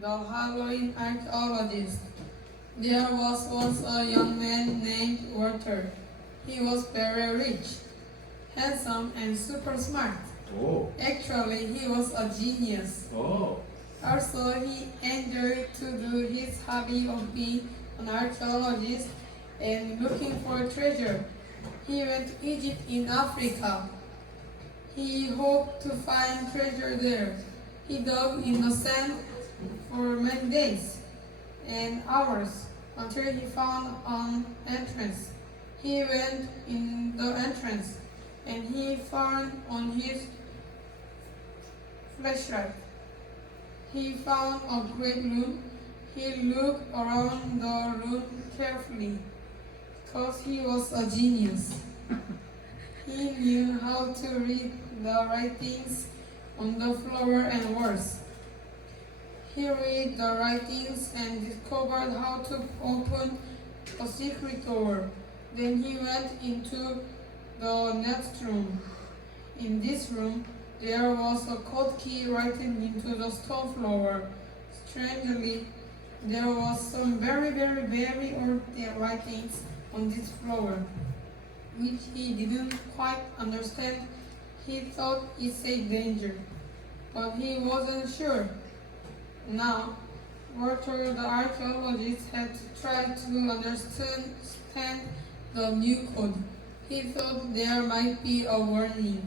The Halloween Archaeologist. There was once a young man named Walter. He was very rich, handsome, and super smart. Oh. Actually, he was a genius. Oh. Also, he enjoyed to do his hobby of being an archaeologist and looking for treasure. He went to Egypt in Africa. He hoped to find treasure there. He dug in the sand for many days and hours until he found an entrance. He went in the entrance and he found on his flashlight. He found a great room. He looked around the room carefully because he was a genius. He knew how to read the writings on the floor and walls. He read the writings and discovered how to open a secret door. Then he went into the next room. In this room, there was a code key written into the stone floor. Strangely, there was some very old writings on this floor, which he didn't quite understand. He thought it said danger, but he wasn't sure. Now, Walter the archaeologist had tried to understand the new code. He thought there might be a warning,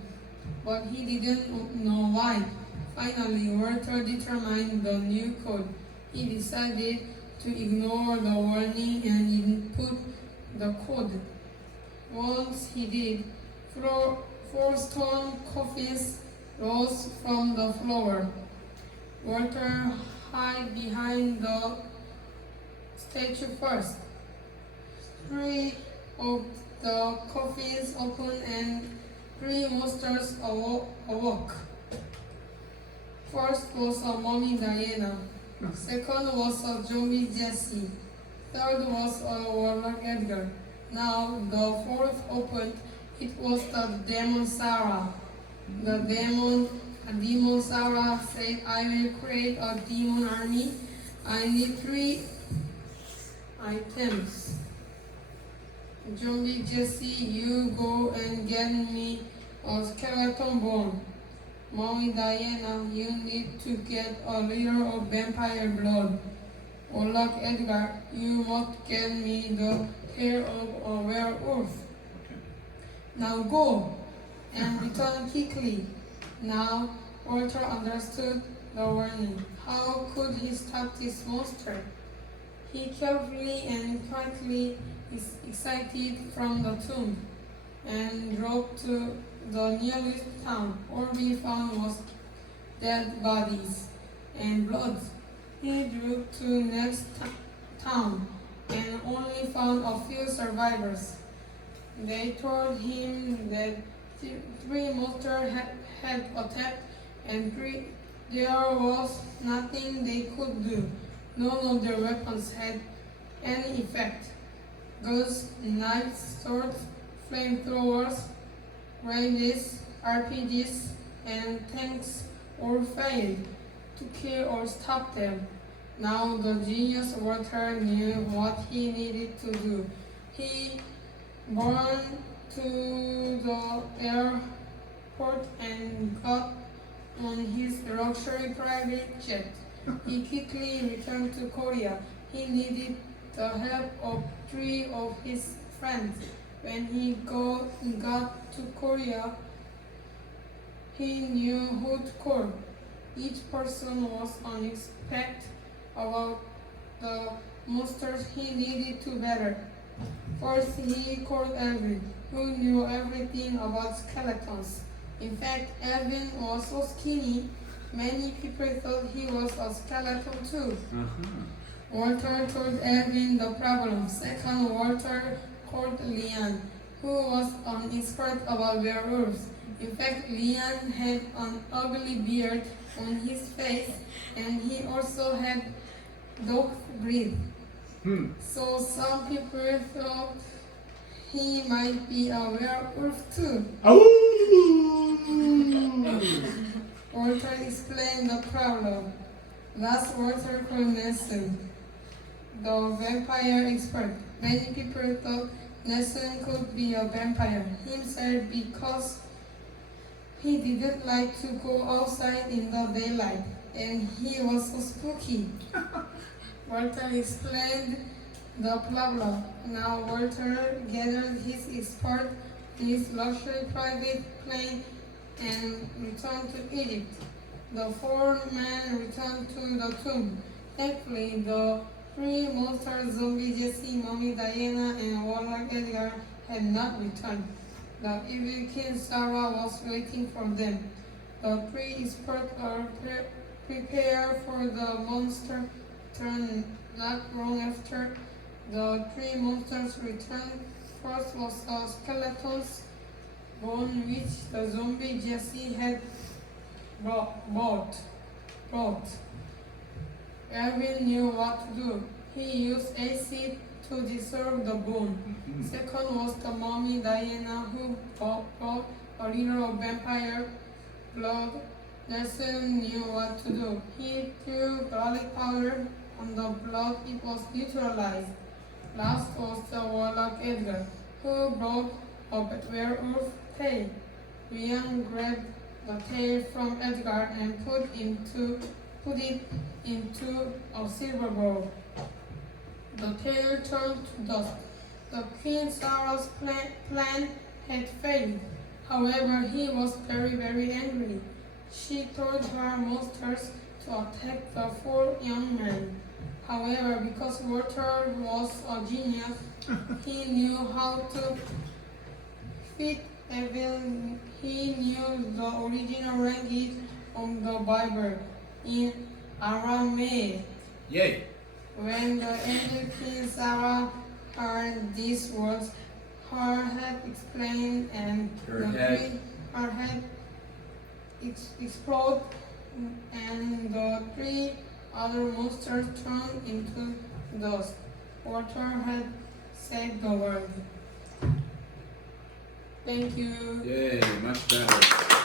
but he didn't know why. Finally, Walter determined the new code. He decided to ignore the warning and input the code. Once he did, four stone coffins rose from the floor. Walter hid behind the statue first. Three of the coffins opened and three monsters awoke. First was a mummy Diana. Second was a zombie Jesse. Third was a warlock Edgar. Now the fourth opened. It was the demon Sarah. The demon Sarah said, "I will create a demon army. I need 3 items. Zombie Jesse, you go and get me a skeleton bone. Mommy Diana, you need to get a liter of vampire blood. Warlock Edgar, you must get me the hair of a werewolf. Now go and return quickly." Now Walter understood the warning. How could he stop this monster? He carefully and quietly excited from the tomb and drove to the nearest town. All he found was dead bodies and blood. He drove to next town and only found a few survivors. They told him that 3 monsters had attacked and there was nothing they could do. None of their weapons had any effect. Guns, knives, swords, flamethrowers, ranges, RPGs, and tanks all failed to kill or stop them. Now the genius Walter knew what he needed to do. He burned to the airport and got on his luxury private jet. He quickly returned to Korea. He needed the help of 3 of his friends. When he got to Korea, he knew who to call. Each person was unexpected about the monsters he needed to battle. First, he called Elvin, who knew everything about skeletons. In fact, Elvin was so skinny, many people thought he was a skeleton too. Walter told Elvin the problem. Second, Walter called Leon, who was an expert about werewolves. In fact, Leon had an ugly beard on his face, and he also had dog breath. So some people thought he might be a werewolf too. Walter explained the problem. Last Walter called Nelson, the vampire expert. Many people thought Nelson could be a vampire himself because he didn't like to go outside in the daylight, and he was so spooky. Walter explained the problem. Now Walter gathered his expert in his luxury private plane and returned to Egypt. The four men returned to the tomb. Thankfully, the three monsters, Zombie Jesse, Mommy Diana, and Warlock Edgar, had not returned. The evil King Sarah was waiting for them. The three experts are prepared for the monster turn. Not long after, the three monsters returned. First was the skeleton's bone, which the zombie Jesse had brought. Erwin knew what to do. He used acid to dissolve the bone. Second was the mummy Diana, who brought a little of vampire blood. Nelson knew what to do. He threw garlic powder on the blood. It was neutralized. Last was the warlock Edgar, who brought a werewolf tail. Ryan grabbed the tail from Edgar and put it into a silver bowl. The tail turned to dust. The Queen Sarah's plan had failed. However, he was very, very angry. She told her monsters to attack the four young men. However, because Walter was a genius, he knew how to fit evil. He knew the original language of the Bible in Aramaic. Yay! When the angel Queen Sarah heard these words, her head explained and her head exploded, and the three other monsters turned into dust. Walter had saved the world. Thank you. Yay, much better.